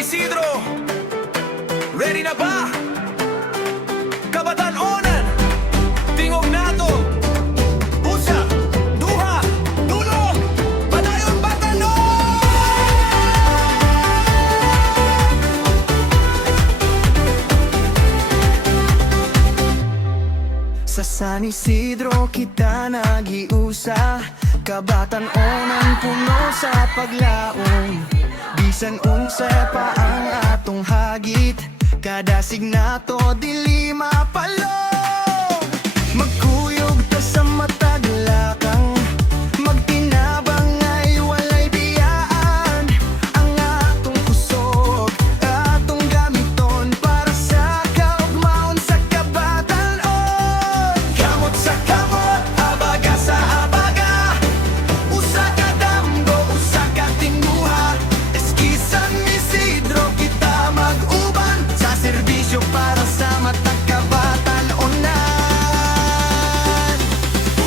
Isidro, ready na ba? Kabatan-onan, tingog nato. Usa, duha, dulo, padayon batanon! Sa San Isidro kita nagiusa, kabatan-onan puno sa paglaom. Bisan unsa pa ang atong hagit, kada signato dili mapalong. Magkuyog ta sa matag lakang, magtinabang ay walay biyaan. Ang atong kusog, atong gamiton para sa kaugmaon sa kabatan-on. Kamot sa kamot, abaga sa abaga, usa ka damgo, usa ka tinguha. San Isidro kita mag-uban sa serbisyo para sa matag kabatan-onan.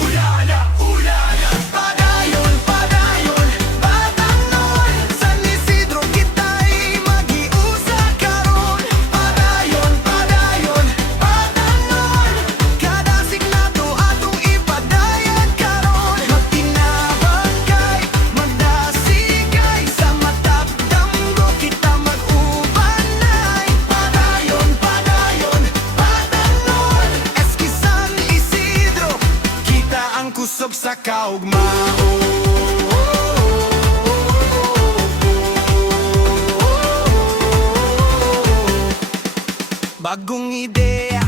Ulala, ulala, padayon, padayon, batanon. San Isidro kita'y mag-iusa karon. Padayon, padayon, batanon. Kada signato atong ipadayan karon. Magtinabang kay, magdasigay sa matag damgo kita mag-ubanay. Padayon, padayon, batanon. Eski San Isidro, kita ang kusog sa kaugmao. Bagong ideya